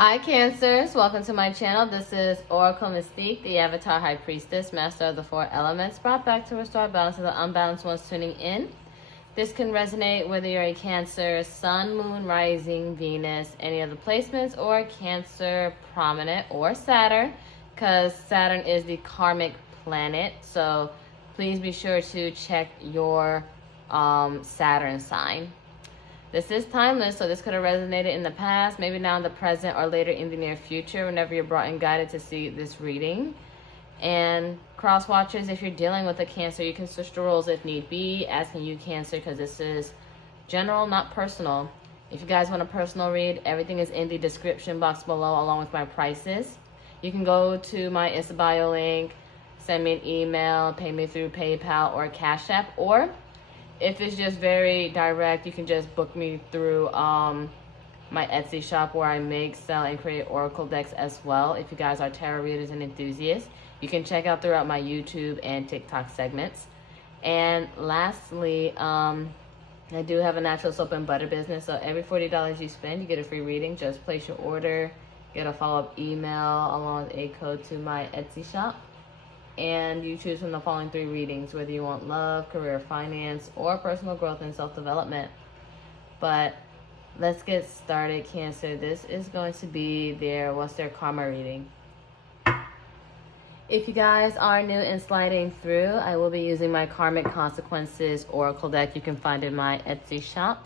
Hi Cancers, welcome to my channel. This is Oracle Mystique, the Avatar High Priestess, Master of the Four Elements, brought back to restore balance to the unbalanced ones tuning in. This can resonate whether you're a Cancer, Sun, Moon, Rising, Venus, any of the placements, or Cancer, Prominent, or Saturn, because Saturn is the karmic planet. So please be sure to check your Saturn sign. This is timeless, so this could have resonated in the past, maybe now in the present, or later in the near future, whenever you're brought and guided to see this reading. And cross watchers, if you're dealing with a Cancer, you can switch the roles if need be, asking you Cancer, because this is general, not personal. If you guys want a personal read, everything is in the description box below, along with my prices. You can go to my Insta bio link, send me an email, pay me through PayPal or Cash App, or if it's just very direct, you can just book me through my Etsy shop, where I make, sell, and create oracle decks as well. If you guys are tarot readers and enthusiasts, you can check out throughout my YouTube and TikTok segments. And lastly, I do have a natural soap and butter business. So every $40 you spend, you get a free reading. Just place your order, get a follow-up email along with a code to my Etsy shop. And you choose from the following 3 readings, whether you want love, career, finance, or personal growth and self-development. But let's get started, Cancer. This is going to be what's their karma reading. If you guys are new and sliding through, I will be using my Karmic Consequences Oracle deck you can find in my Etsy shop.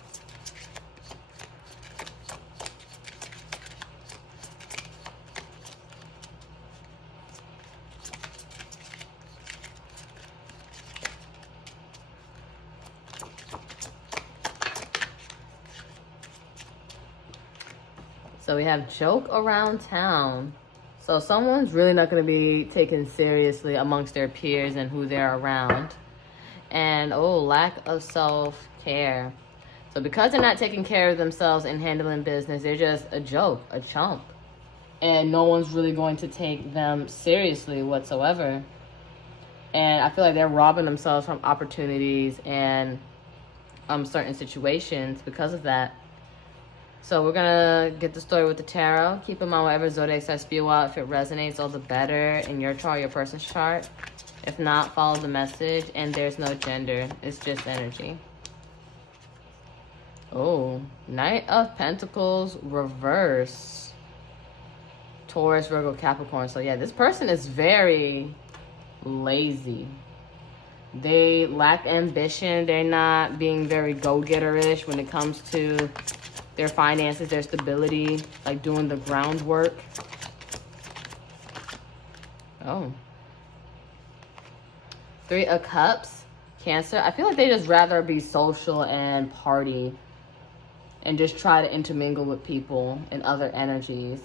So we have joke around town. So someone's really not going to be taken seriously amongst their peers and who they're around. And lack of self-care. So because they're not taking care of themselves and handling business, they're just a joke, a chump. And no one's really going to take them seriously whatsoever. And I feel like they're robbing themselves from opportunities and certain situations because of that. So we're going to get the story with the tarot. Keep in mind whatever zodiac sign spew out. If it resonates, all the better in your chart, your person's chart. If not, follow the message. And there's no gender. It's just energy. Oh, Knight of Pentacles reverse. Taurus, Virgo, Capricorn. So yeah, this person is very lazy. They lack ambition. They're not being very go-getter-ish when it comes to their finances, their stability, like doing the groundwork. Oh. 3 of Cups, Cancer. I feel like they just rather be social and party and just try to intermingle with people and other energies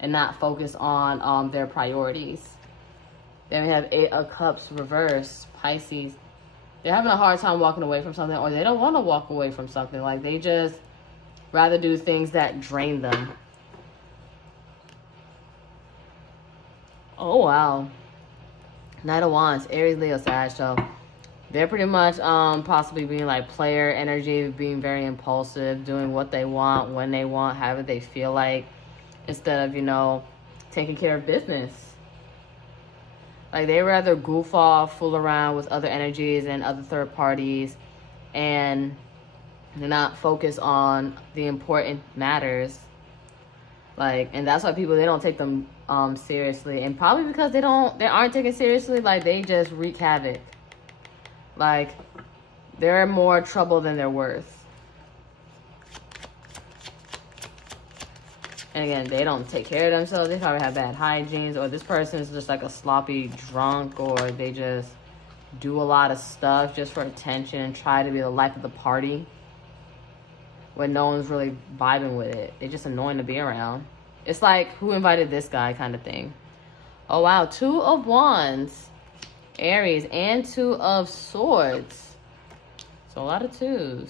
and not focus on their priorities. Then we have 8 of Cups reverse, Pisces. They're having a hard time walking away from something, or they don't want to walk away from something. Like they just rather do things that drain them. Oh, wow. Knight of Wands, Aries, Leo, Sag. So they're pretty much possibly being like player energy, being very impulsive, doing what they want, when they want, however they feel like, instead of, taking care of business. Like they rather goof off, fool around with other energies and other third parties, and not focus on the important matters. And that's why people, they don't take them seriously. And probably because they aren't taken seriously, like they just wreak havoc. Like they're more trouble than they're worth. And again, they don't take care of themselves. They probably have bad hygiene, or this person is just like a sloppy drunk, or they just do a lot of stuff just for attention and try to be the life of the party when no one's really vibing with it. They're just annoying to be around. It's like, who invited this guy kind of thing. Oh, wow. 2 of Wands, Aries, and 2 of Swords. So a lot of 2s.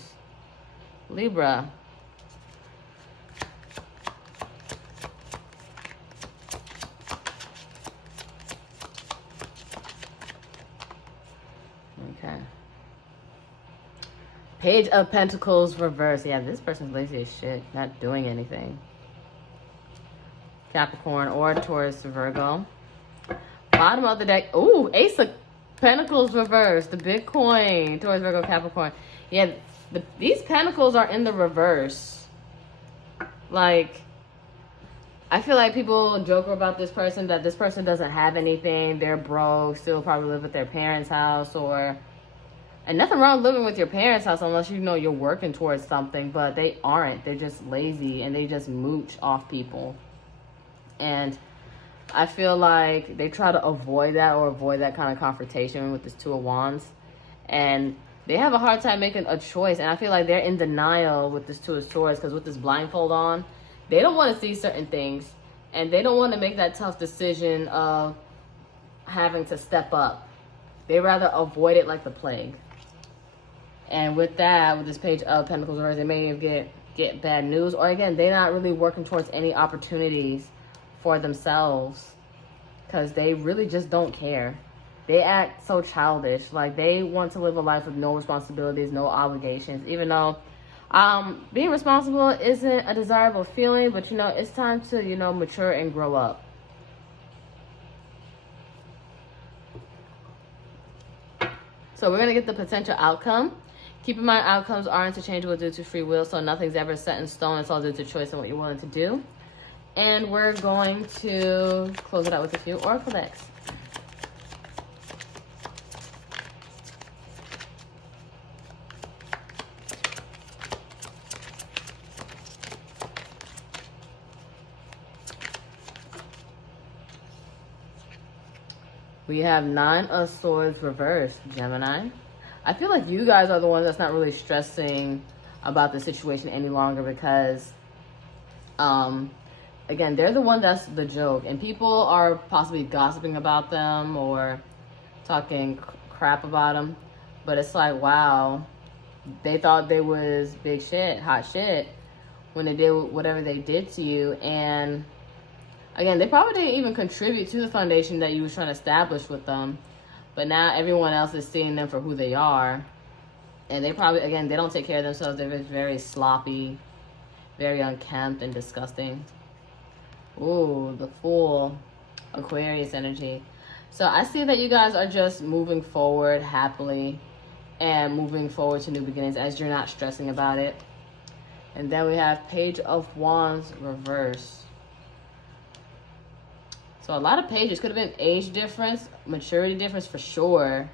Libra. Okay. Page of Pentacles reverse. Yeah, this person's lazy as shit. Not doing anything. Capricorn, or Taurus, Virgo. Bottom of the deck. Ooh, Ace of Pentacles reversed. The Bitcoin, Taurus, Virgo, Capricorn. Yeah, these Pentacles are in the reverse. Like, I feel like people joke about this person, that this person doesn't have anything. They're broke, still probably live at their parents' house, or... And nothing wrong living with your parents' house unless you know you're working towards something, but they aren't. They're just lazy, and they just mooch off people. And I feel like they try to avoid that kind of confrontation with this Two of Wands. And they have a hard time making a choice. And I feel like they're in denial with this Two of Swords, because with this blindfold on, they don't want to see certain things. And they don't want to make that tough decision of having to step up. They rather avoid it like the plague. And with that, with this Page of Pentacles reverse, they may get bad news. Or again, they're not really working towards any opportunities for themselves, because they really just don't care. They act so childish. Like, they want to live a life with no responsibilities, no obligations, even though being responsible isn't a desirable feeling, but it's time to mature and grow up. So we're gonna get the potential outcome. Keep in mind, outcomes are interchangeable due to free will, so nothing's ever set in stone. It's all due to choice and what you're willing to do. And we're going to close it out with a few oracle decks. We have Nine of Swords reversed, Gemini. I feel like you guys are the ones that's not really stressing about the situation any longer, because again, they're the one that's the joke, and people are possibly gossiping about them or talking crap about them, but it's like, wow, they thought they was big shit, hot shit, when they did whatever they did to you. And again, they probably didn't even contribute to the foundation that you was trying to establish with them. But now everyone else is seeing them for who they are. And they probably, again, they don't take care of themselves. They're very sloppy, very unkempt and disgusting. Ooh, the Fool, Aquarius energy. So I see that you guys are just moving forward happily and moving forward to new beginnings, as you're not stressing about it. And then we have Page of Wands reverse. So a lot of pages. Could have been age difference, maturity difference for sure.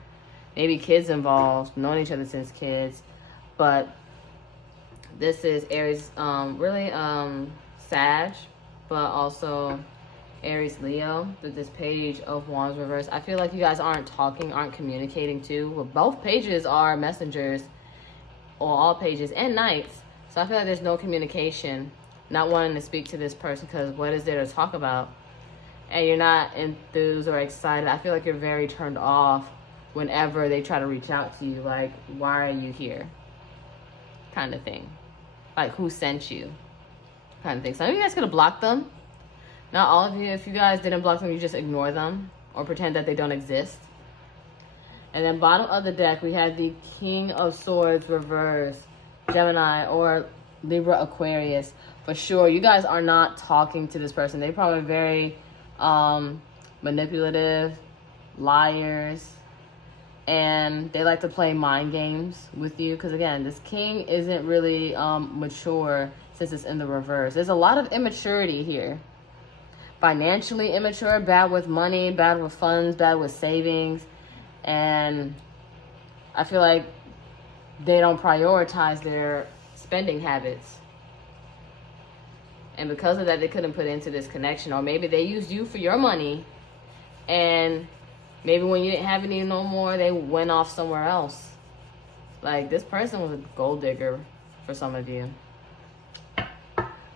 Maybe kids involved, known each other since kids. But this is Aries, really Sag, but also Aries Leo, with this Page of Wands reverse. I feel like you guys aren't talking, aren't communicating too. Well, both pages are messengers, or all pages, and knights. So I feel like there's no communication, not wanting to speak to this person, because what is there to talk about? And you're not enthused or excited. I feel like you're very turned off whenever they try to reach out to you. Like, why are you here? Kind of thing. Like, who sent you? Kind of thing. Some of you guys could have blocked them. Not all of you. If you guys didn't block them, you just ignore them or pretend that they don't exist. And then bottom of the deck, we have the King of Swords reverse, Gemini or Libra, Aquarius. For sure, you guys are not talking to this person. They're probably very manipulative, liars, and they like to play mind games with you, because again, this king isn't really mature since it's in the reverse. There's a lot of immaturity here. Financially immature, bad with money, bad with funds, bad with savings, and I feel like they don't prioritize their spending habits. And because of that, they couldn't put into this connection. Or maybe they used you for your money, and maybe when you didn't have any no more, they went off somewhere else. Like, this person was a gold digger for some of you.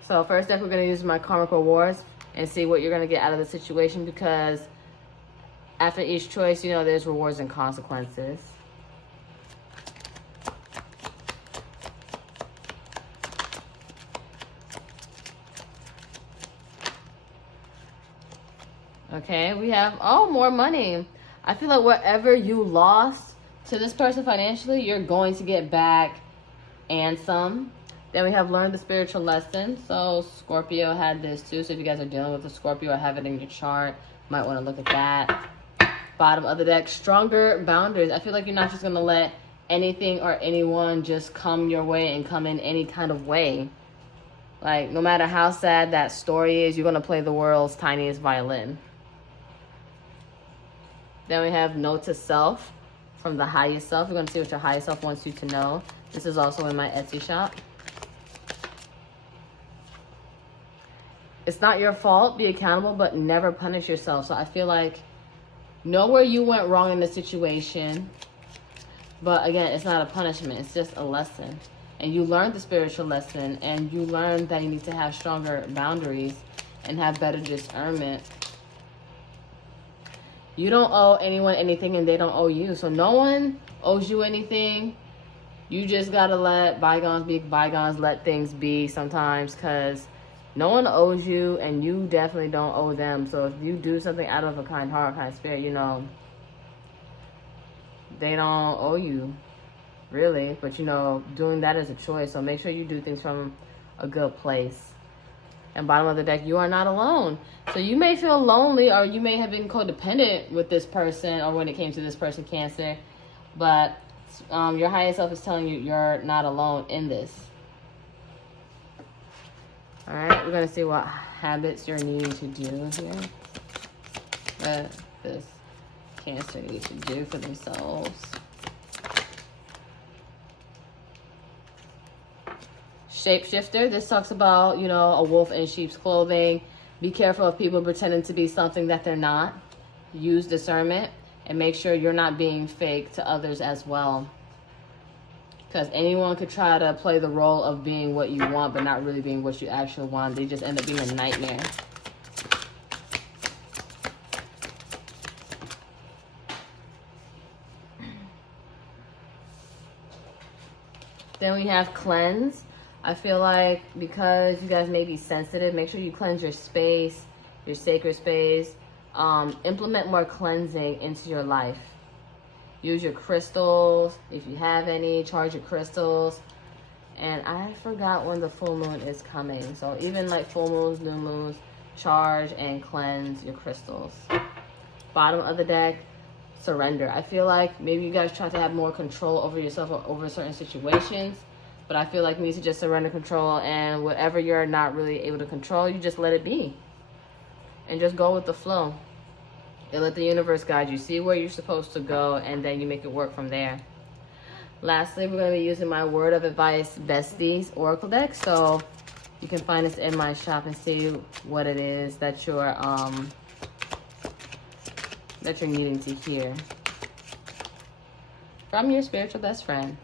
So first step, we're going to use my karmic rewards and see what you're going to get out of the situation, because after each choice, there's rewards and consequences. Okay, we have, more money. I feel like whatever you lost to this person financially, you're going to get back and some. Then we have learned the spiritual lesson. So Scorpio had this too. So if you guys are dealing with a Scorpio or have it in your chart, might want to look at that. Bottom of the deck, stronger boundaries. I feel like you're not just going to let anything or anyone just come your way and come in any kind of way. Like, no matter how sad that story is, you're going to play the world's tiniest violin. Then we have note to self from the highest self. We're going to see what your highest self wants you to know. This is also in my Etsy shop. It's not your fault. Be accountable, but never punish yourself. So I feel like know where you went wrong in the situation. But again, it's not a punishment. It's just a lesson. And you learned the spiritual lesson. And you learned that you need to have stronger boundaries and have better discernment. You don't owe anyone anything and they don't owe you. So no one owes you anything. You just got to let bygones be bygones. Let things be sometimes, because no one owes you and you definitely don't owe them. So if you do something out of a kind heart, kind spirit, you know, they don't owe you, really. But, you know, doing that is a choice. So make sure you do things from a good place. And bottom of the deck, you are not alone. So you may feel lonely, or you may have been codependent with this person, or when it came to this person, Cancer. But your higher self is telling you you're not alone in this. All right, we're going to see what habits you're needing to do here. That this Cancer needs to do for themselves. Shapeshifter. This talks about, you know, a wolf in sheep's clothing. Be careful of people pretending to be something that they're not. Use discernment and make sure you're not being fake to others as well. Because anyone could try to play the role of being what you want, but not really being what you actually want. They just end up being a nightmare. Then we have cleanse. I feel like because you guys may be sensitive, make sure you cleanse your space, your sacred space. Implement more cleansing into your life. Use your crystals, if you have any, charge your crystals. And I forgot when the full moon is coming. So even like full moons, new moons, charge and cleanse your crystals. Bottom of the deck, surrender. I feel like maybe you guys try to have more control over yourself or over certain situations. But I feel like you need to just surrender control, and whatever you're not really able to control, you just let it be. And just go with the flow. And let the universe guide you. See where you're supposed to go, and then you make it work from there. Lastly, we're going to be using my Word of Advice Besties Oracle deck. So you can find this in my shop and see what it is that you're needing to hear from your spiritual best friend.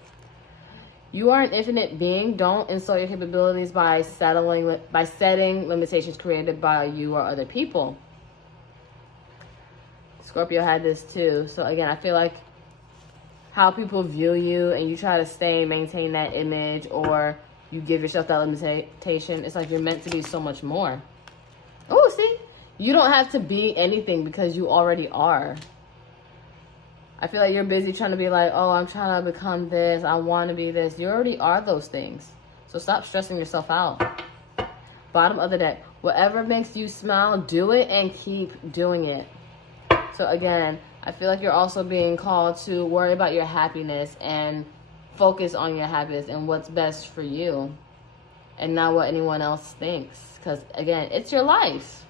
You are an infinite being. Don't insult your capabilities by setting limitations created by you or other people. Scorpio had this too. So again, I feel like how people view you, and you try to maintain that image, or you give yourself that limitation. It's like you're meant to be so much more. Oh, see? You don't have to be anything because you already are. I feel like you're busy trying to be like, oh, I'm trying to become this. I want to be this. You already are those things. So stop stressing yourself out. Bottom of the deck. Whatever makes you smile, do it and keep doing it. So again, I feel like you're also being called to worry about your happiness and focus on your happiness and what's best for you and not what anyone else thinks. Because again, it's your life.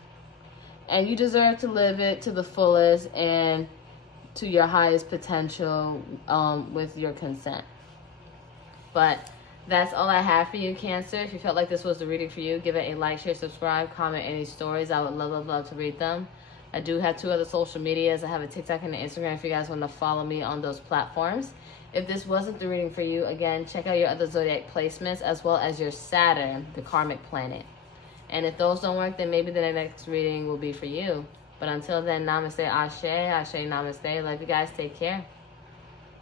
And you deserve to live it to the fullest and to your highest potential with your consent. But that's all I have for you, Cancer. If you felt like this was the reading for you, give it a like, share, subscribe, comment any stories. I would love to read them. I do have 2 other social medias. I have a TikTok and an Instagram if you guys want to follow me on those platforms. If this wasn't the reading for you, again, check out your other zodiac placements as well as your Saturn, the karmic planet. And if those don't work, then maybe the next reading will be for you. But until then, namaste, ashe, ashe, namaste. Love you guys. Take care.